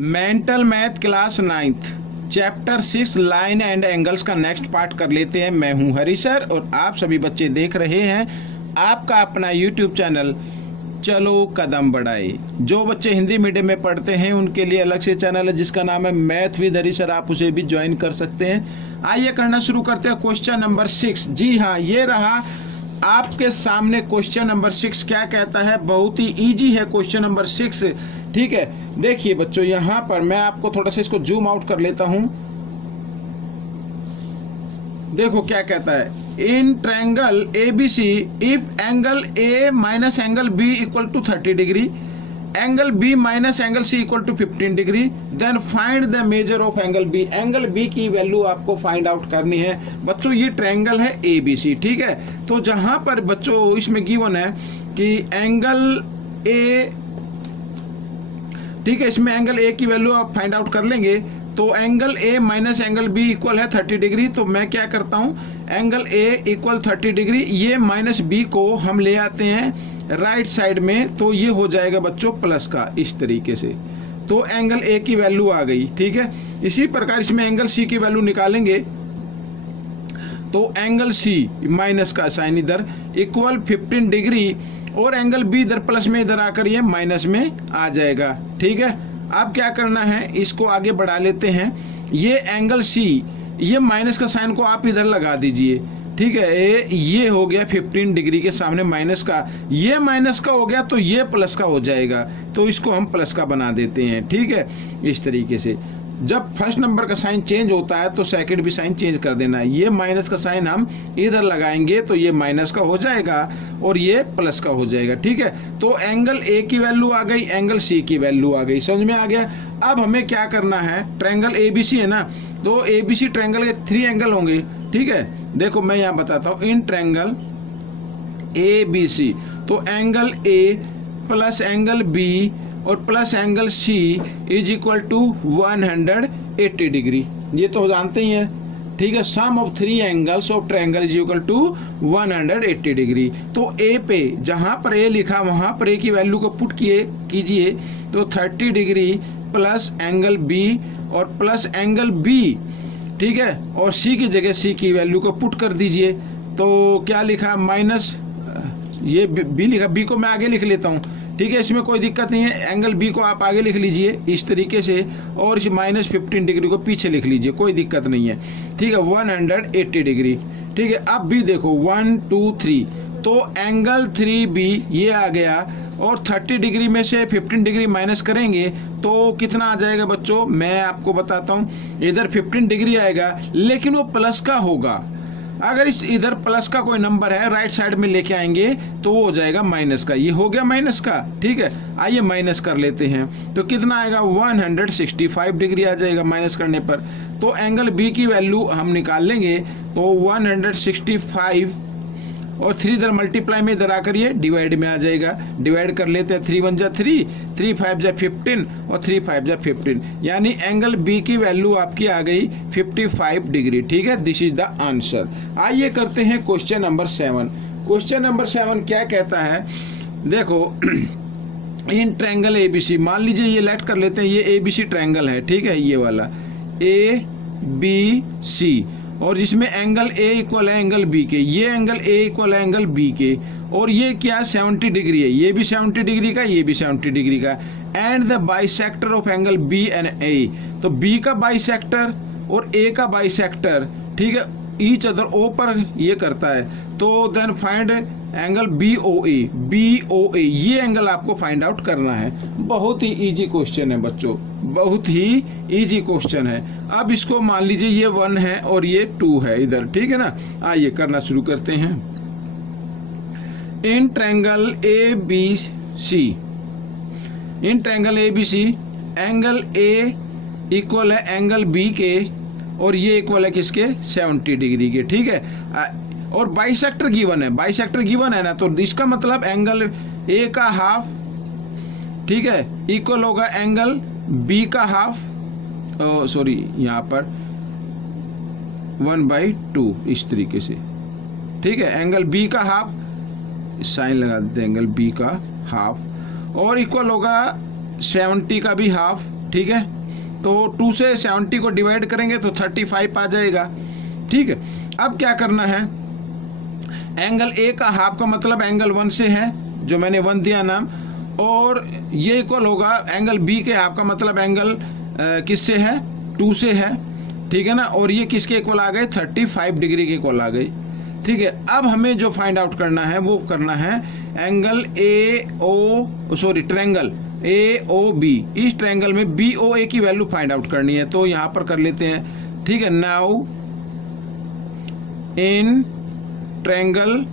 Mental math class 9th chapter 6 line and angles का next part कर लेते हैं। मैं हूं हरी सर और आप सभी बच्चे देख रहे हैं आपका अपना यूट्यूब चैनल चलो कदम बढ़ाए। जो बच्चे हिंदी मीडियम में पढ़ते हैं उनके लिए अलग से चैनल है जिसका नाम है मैथ विद हरी सर, आप उसे भी ज्वाइन कर सकते हैं। आइए करना शुरू करते हैं क्वेश्चन नंबर 6। जी हाँ, ये रहा आपके सामने क्वेश्चन नंबर 6। क्या कहता है, बहुत ही इजी है क्वेश्चन नंबर 6। ठीक है, देखिए बच्चों, यहाँ पर मैं आपको थोड़ा सा इसको जूम आउट कर लेता हूं। देखो क्या कहता है, in triangle ABC if angle A minus angle B equal to 30 degree, angle B minus angle C equal to 15 degree, then find the measure of angle B। Angle B की value आपको find out करनी है। बच्चों ये triangle है ABC, ठीक है। तो जहां पर बच्चों इसमें गिवन है कि एंगल A, ठीक है, इसमें एंगल A की वैल्यू आप फाइंड आउट कर लेंगे। तो angle A minus angle B equal है 30 डिग्री। तो मैं क्या करता हूं, एंगल A इक्वल 30 डिग्री, ये माइनस B को हम ले आते हैं राइट साइड में, तो ये हो जाएगा बच्चों प्लस का, इस तरीके से। तो एंगल A की वैल्यू आ गई, ठीक है। इसी प्रकार इसमें एंगल C की वैल्यू निकालेंगे तो एंगल C माइनस का साइन इधर इक्वल 15 डिग्री और एंगल B इधर प्लस में, इधर आकर ये माइनस में आ जाएगा, ठीक है। अब क्या करना है, इसको आगे बढ़ा लेते हैं। ये एंगल C, ये माइनस का साइन को आप इधर लगा दीजिए, ठीक है। ये हो गया 15 डिग्री के सामने माइनस का, ये माइनस का हो गया तो ये प्लस का हो जाएगा, तो इसको हम प्लस का बना देते हैं, ठीक है। इस तरीके से जब फर्स्ट नंबर का साइन चेंज होता है तो सेकंड भी साइन चेंज कर देना है। ये माइनस का साइन हम इधर लगाएंगे तो ये माइनस का हो जाएगा और ये प्लस का हो जाएगा, ठीक है। तो एंगल A की वैल्यू आ गई, एंगल C की वैल्यू आ गई, समझ में आ गया। अब हमें क्या करना है, ट्रायंगल ABC है ना, तो ABC ट्रायंगल के 3 एंगल होंगे, ठीक है। देखो मैं यहाँ बताता हूँ, इन ट्रायंगल ABC तो angle A plus angle B और plus angle C is equal to 180 degree, ये तो जानते ही हैं, ठीक है। Sum of 3 angles of triangle is equal to 180 degree. तो A पे जहां पर A लिखा वहां पर A की वैल्यू को पुट कीजिए तो 30 डिग्री प्लस एंगल B और प्लस एंगल B, ठीक है, और C की जगह C की वैल्यू को पुट कर दीजिए। तो क्या लिखा, माइनस, ये B लिखा, B को मैं आगे लिख लेता हूँ, ठीक है, इसमें कोई दिक्कत नहीं है। एंगल B को आप आगे लिख लीजिए इस तरीके से और इस माइनस 15 डिग्री को पीछे लिख लीजिए, कोई दिक्कत नहीं है, ठीक है। 180 डिग्री, ठीक है। अब भी देखो 1 2 3, तो एंगल 3B ये आ गया और 30 डिग्री में से 15 डिग्री माइनस करेंगे तो कितना आ जाएगा बच्चों, मैं आपको बताता हूँ। इधर 15 डिग्री आएगा लेकिन वो प्लस का होगा। अगर इस इधर प्लस का कोई नंबर है राइट साइड में लेके आएंगे तो वो हो जाएगा माइनस का, ये हो गया माइनस का, ठीक है। आइए माइनस कर लेते हैं तो कितना आएगा, 165 डिग्री आ जाएगा माइनस करने पर। तो एंगल B की वैल्यू हम निकाल लेंगे तो 165 और 3 इधर मल्टीप्लाई में इधर आकर ये डिवाइड में आ जाएगा। डिवाइड कर लेते हैं, 3 1 जा 3, 3 5 जा 15 और 3 5 जा 15, यानी एंगल B की वैल्यू आपकी आ गई 55 डिग्री, ठीक है। This is the answer. आइए करते हैं क्वेश्चन नंबर 7। क्वेश्चन नंबर 7 क्या कहता है, देखो इन ट्रायंगल ABC, मान लीजिए ये लेट कर लेते हैं, ये ABC ट्रायंगल है, ठीक है, ये वाला ABC, और जिसमें एंगल A इक्वल है एंगल B के, ये एंगल A इक्वल है एंगल B के, और ये क्या 70 डिग्री है, ये भी 70 डिग्री का, ये भी 70 डिग्री का। And the bisector of angle B and A, तो B का बाइसेक्टर और A का बाइसेक्टर, ठीक है, ईच अदर O पर ये करता है, तो देन फाइंड एंगल BOA, ये एंगल आपको फाइंड आउट करना है। बहुत ही इजी क्वेश्चन है बच्चों, बहुत ही इजी क्वेश्चन है। अब इसको मान लीजिए ये 1 है और ये 2 है इधर, ठीक है ना। आइए करना शुरू करते हैं। इन triangle ABC, in triangle ABC angle A equal है एंगल B के और ये इक्वल है किसके, 70 डिग्री के, ठीक है। और बाइसेक्टर गिवन है, बाइसेक्टर गिवन है ना, तो इसका मतलब एंगल A का हाफ, ठीक है, इक्वल होगा एंगल B का हाफ, सॉरी यहाँ पर 1/2 इस तरीके से, ठीक है। एंगल B का हाफ, साइन लगा देते हैं, एंगल B का हाफ, और इक्वल होगा 70 का भी हाफ, ठीक है। तो 2 से 70 को डिवाइड करेंगे तो 35 आ जाएगा, ठीक है। अब क्या करना है, एंगल ए का हाफ का मतलब एंगल 1 से है, जो मैंने 1 दिया नाम, और ये इक्वल होगा एंगल बी के हाफ का मतलब एंगल किससे है, 2 से है, ठीक है ना। और ये किसके इक्वल आ गए, 35 डिग्री के इक्वल आ गई, ठीक है। अब हमें जो फाइंड आउट करना है वो करना है एंगल ट्रायंगल AOB। इस ट्रायंगल में BOA की वैल्यू फाइंड आउट करनी है, तो यहां पर कर लेते हैं, ठीक है। नाउ इन ट्रायंगल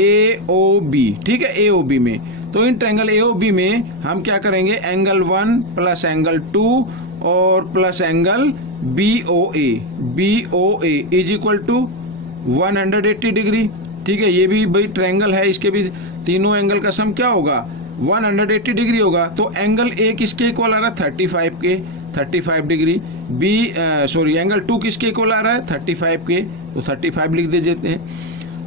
AOB, ठीक है, AOB में, तो इन ट्रायंगल AOB में हम क्या करेंगे, एंगल 1 प्लस एंगल 2 और plus angle BOA is equal to 180 degree, ठीक है। ये भी भाई ट्रायंगल है, इसके भी तीनों एंगल का सम क्या होगा, 180 डिग्री होगा। तो एंगल ए किसके इक्वल आ रहा है, 35 डिग्री। एंगल 2 किसके इक्वल आ रहा है, 35 के, तो 35 लिख दे देते हैं।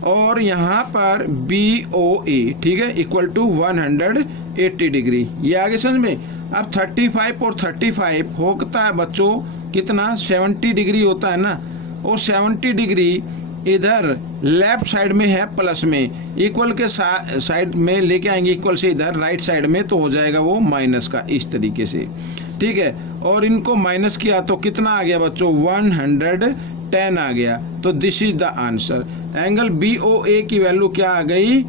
और यहाँ पर BOA, ठीक है, इक्वल टू 180 डिग्री। ये आगे समझ में। अब 35 और 35 होता है बच्चों कितना, 70 डिग्री होता है ना, और 70 डिग्री इधर लेफ्ट साइड में है प्लस में, इक्वल के साइड में लेके आएंगे इक्वल से इधर राइट साइड में, तो हो जाएगा वो माइनस का, इस तरीके से, ठीक है। और इनको माइनस किया तो कितना आ गया बच्चों, 110 आ गया। तो this is the answer. Angle BOA की वैल्यू क्या आ गई,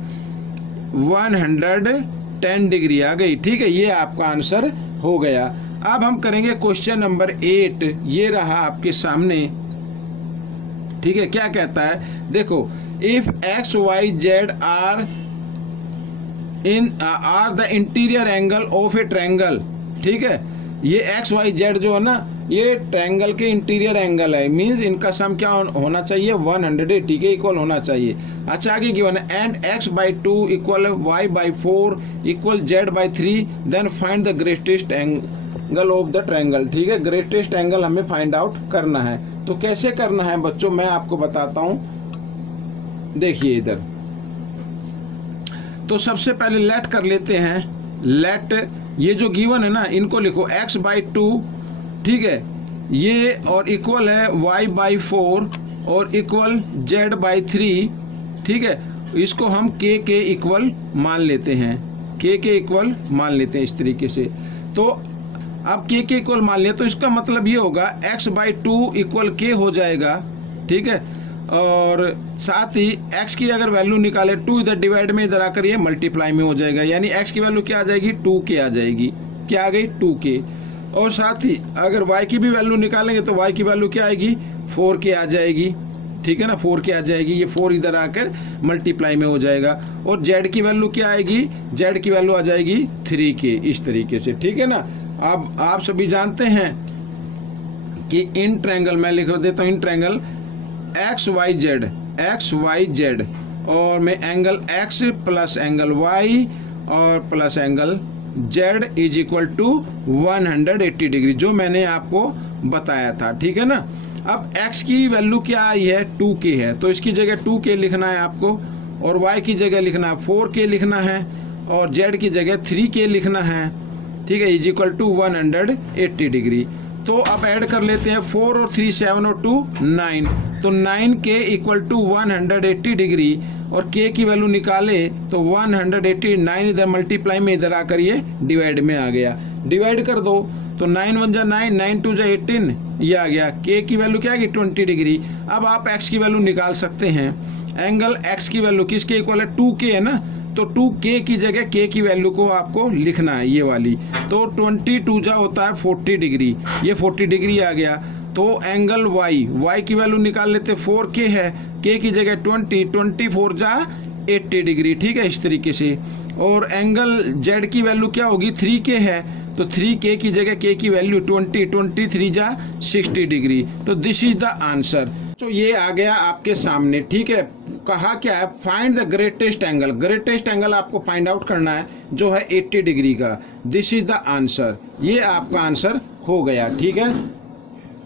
110 डिग्री आ गई, ठीक है। ये आपका आंसर हो गया। अब हम करेंगे क्वेश्चन नंबर 8, ये रहा आपके सामने, ठीक है। क्या कहता है, देखो, if XYZ are the interior angle of a triangle, ठीक है। ये XYZ जो है ना, ये ट्रायंगल के इंटीरियर एंगल है, मींस इनका सम क्या होना चाहिए, 180 के इक्वल होना चाहिए। अच्छा, आगे गिवन है and x/2 equal y/4 equal z/3, then find the greatest angle of the triangle, ठीक है। ग्रेटेस्ट एंगल हमें फाइंड आउट करना है, तो कैसे करना है बच्चों, मैं आपको बताता हूं। देखिए इधर, तो सबसे पहले लेट कर लेते हैं, लेट ये जो गिवन है ना, इनको लिखो x/2, ठीक है, ये और इक्वल है y/4 और इक्वल z/3, ठीक है। इसको हम k के इक्वल मान लेते हैं, k के इक्वल मान लेते हैं इस तरीके से। तो अब k के इक्वल मान लिया, तो इसका मतलब ये होगा x/2 इक्वल k हो जाएगा, ठीक है। और साथ ही x की अगर वैल्यू निकाले, 2 इधर डिवाइड में इधर आकर ये मल्टीप्लाई में हो जाएगा, यानी x की वैल्यू क्या आ जाएगी, 2k आ जाएगी। क्या आ गई, 2k। और साथ ही अगर y की भी वैल्यू निकालेंगे तो y की वैल्यू क्या आएगी, 4k आ जाएगी, ठीक है ना, 4k आ जाएगी। ये 4 इधर आकर मल्टीप्लाई में हो जाएगा। और z की वैल्यू क्या आएगी, z की वैल्यू आ जाएगी 3k, इस तरीके से, ठीक है ना। अब आप सभी जानते हैं कि इन ट्रायंगल, मैं लिख देता हूँ, इन ट्रायंगल XYZ और मैं angle x plus angle y और plus angle z is equal to 180 degree, जो मैंने आपको बताया था, ठीक है ना। अब x की वैल्यू क्या आई है, 2k है, तो इसकी जगह 2k लिखना है आपको, और y की जगह लिखना है 4k लिखना है, और z की जगह 3k लिखना है, ठीक है, इज इक्वल टू 180 डिग्री। तो अब ऐड कर लेते हैं, 4 और 3 7 और 2 9, तो 9k इक्वल टू 180 डिग्री। और k की वैल्यू निकाले तो 189 इधर मल्टीप्लाई में इधर आकर ये डिवाइड में आ गया। डिवाइड कर दो तो 9 1 जा 9, 9 2 जा 18, ये आ गया। k की वैल्यू क्या आएगी, 20 डिग्री। अब आप x की वैल्यू निकाल सकते हैं। एंगल x की वैल्यू किसके इक्वल है, 2k है ना, तो 2k की जगह k की वैल्यू को आपको लिखना है, ये वाली। तो 22 जा होता है 40 डिग्री, ये 40 डिग्री आ गया। तो एंगल y की वैल्यू निकाल लेते, 4k है, k की जगह 20, 24 जा 80 डिग्री, ठीक है, इस तरीके से। और एंगल z की वैल्यू क्या होगी, 3k है, तो 3k की जगह k की वैल्यू 20, 23 जा 60 डिग्री। तो दिस इज द आंसर। तो ये आ गया आपके सामने, ठीक है। कहा क्या है, find the greatest angle. Greatest angle आपको फाइंड आउट करना है, जो है 80 डिग्री का। दिस इज द आंसर, ये आपका आंसर हो गया, ठीक है।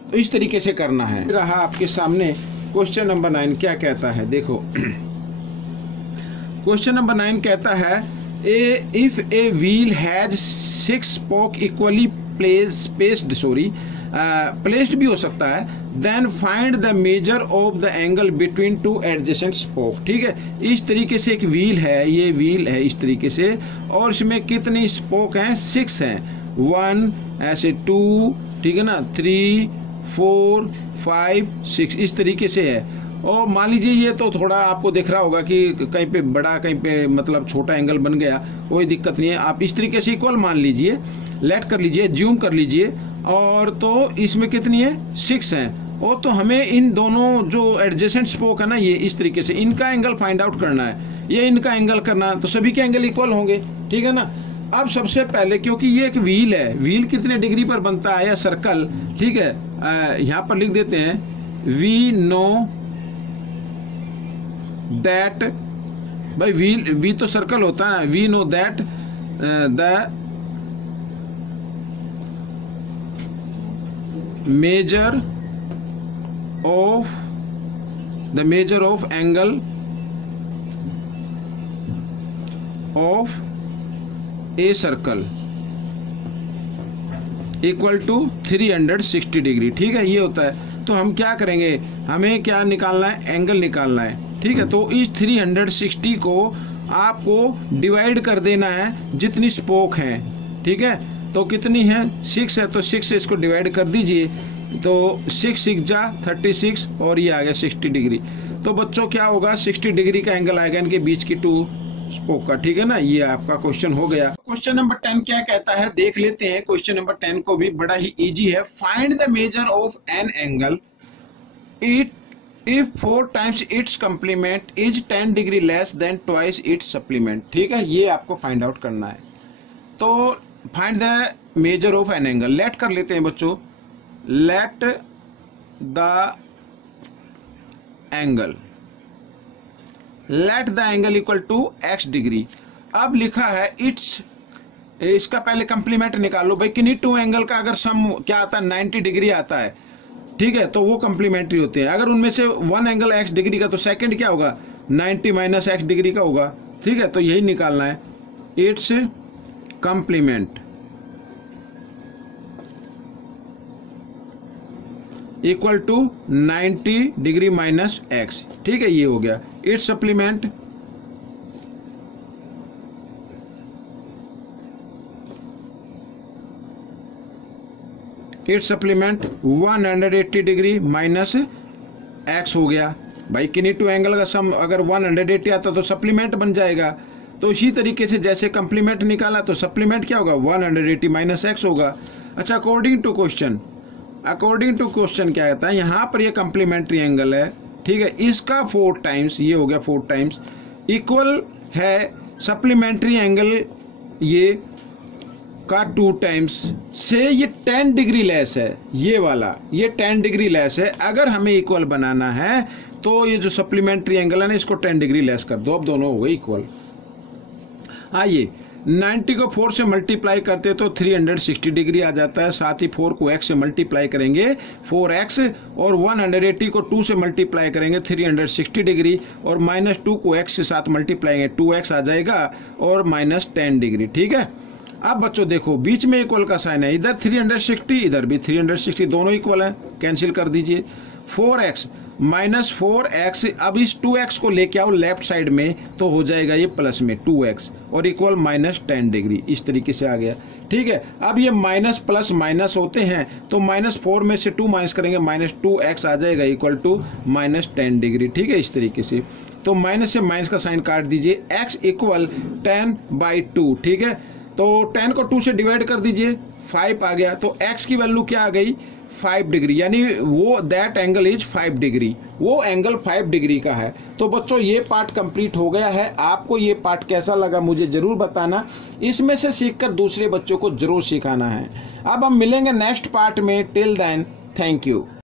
तो इस तरीके से करना है। रहा आपके सामने क्वेश्चन नंबर 9, क्या कहता है, देखो। क्वेश्चन नंबर 9 कहता है, if a wheel has 6 spoke equally placed भी हो सकता है। Then find the measure of the angle between two adjacent spoke. ठीक है, इस तरीके से एक व्हील है, ये व्हील है इस तरीके से, और इसमें कितनी स्पोक हैं? 6 हैं। 1 ऐसे 2, ठीक है ना, 3 4 5 6 इस तरीके से है। और मान लीजिए ये तो थोड़ा आपको दिख रहा होगा कि कहीं पे बड़ा कहीं पे मतलब छोटा एंगल बन गया, कोई दिक्कत नहीं है। आप इस तरीके से इक्वल मान लीजिए, लेट कर लीजिए, ज्यूम कर लीजिए, और तो इसमें कितनी है? 6 हैं। और तो हमें इन दोनों जो एडजेसेंट स्पोक है ना, ये इस तरीके से इनका एंगल फाइंड आउट करना है, ये इनका एंगल करना है, तो सभी के एंगल इक्वल होंगे। ठीक है ना। अब सबसे पहले, क्योंकि ये एक व्हील है, व्हील कितने डिग्री पर बनता है या सर्कल, ठीक है, यहाँ पर लिख देते हैं वी नो दैट, भाई वी तो सर्कल होता है, we know that the measure of angle of a circle equal to 360 degree. ठीक है, ये होता है। तो हम क्या करेंगे, हमें क्या निकालना है? एंगल निकालना है। ठीक है, तो इस 360 को आपको डिवाइड कर देना है जितनी स्पोक हैं। ठीक है, तो कितनी है? 6 है, तो 6 से इसको डिवाइड कर दीजिए, तो 6 6 जा 36, और ये आ गया 60 डिग्री। तो बच्चों क्या होगा? 60 डिग्री का एंगल आएगा इनके बीच की 2 स्पोक का। ठीक है ना, ये आपका क्वेश्चन हो गया। क्वेश्चन नंबर 10 क्या कहता है, देख लेते हैं। क्वेश्चन नंबर 10 को भी बड़ा ही इजी है। Find the measure of an angle if 4 times its complement is 10 degree less than twice its supplement। ठीक है, ये आपको फाइंड आउट करना है। तो find the measure of an angle, let कर लेते हैं बच्चों, let the angle equal to x degree. अब लिखा है इट्स, इसका पहले कंप्लीमेंट निकाल लो भाई। किन्हीं 2 एंगल का अगर सम क्या आता है? 90 डिग्री आता है। ठीक है, तो वो कंप्लीमेंट्री होते हैं। अगर उनमें से 1 एंगल x डिग्री का, तो सेकंड क्या होगा? 90 माइनस x डिग्री का होगा। ठीक है, तो यही निकालना है, its complement equal to 90 degree minus x। ठीक है, ये हो गया its supplement its supplement 180 degree minus x हो गया। भाई किन्हीं 2 एंगल का सम अगर 180 आता तो सप्लीमेंट बन जाएगा। तो इसी तरीके से जैसे कंप्लीमेंट निकाला तो सप्लीमेंट क्या होगा? 180 माइनस x होगा। अच्छा, अकॉर्डिंग टू क्वेश्चन क्या कहता है? यहाँ पर ये कंप्लीमेंट्री एंगल है। ठीक है, इसका 4 टाइम्स, ये हो गया 4 टाइम्स, इक्वल है सप्लीमेंट्री एंगल ये का 2 टाइम्स से ये 10 डिग्री लेस है, ये वाला, ये 10 डिग्री लेस है। अगर हमें इक्वल बनाना है तो ये जो सप्लीमेंट्री एंगल है ना, इसको 10 डिग्री लेस कर दो। अब दोनों हो गए इक्वल। आइए, 90 को 4 से मल्टीप्लाई करते तो 360 डिग्री आ जाता है। साथ ही 4 को x से मल्टीप्लाई करेंगे 4x, और 180 को 2 से मल्टीप्लाई करेंगे 360 डिग्री, और -2 को x से साथ मल्टीप्लाई करेंगे 2x आ जाएगा, और -10 डिग्री। ठीक है, अब बच्चों देखो बीच में इक्वल का साइन है, इधर 360 इधर भी 360, दोनों इक्वल है, कैंसिल कर दीजिए। 4x माइनस 4x, अब इस 2x को लेके आओ लेफ्ट साइड में, तो हो जाएगा ये प्लस में 2x, और इक्वल -10 डिग्री। इस तरीके से आ गया। ठीक है, अब ये माइनस प्लस माइनस होते हैं, तो -4 में से 2 माइनस करेंगे, -2x आ जाएगा इक्वल टू -10 डिग्री। ठीक है, इस तरीके से। तो माइनस से माइनस का साइन काट दीजिए, x इक्वल 10/2। ठीक है, तो 10 को 2 से डिवाइड कर दीजिए, 5 आ गया। तो x की वैल्यू क्या आ गई? 5 डिग्री, यानी वो दैट एंगल इज 5 डिग्री, वो एंगल 5 डिग्री का है। तो बच्चों ये पार्ट कंप्लीट हो गया है। आपको ये पार्ट कैसा लगा मुझे जरूर बताना, इसमें से सीखकर दूसरे बच्चों को जरूर सिखाना है। अब हम मिलेंगे नेक्स्ट पार्ट में। Till then, thank you.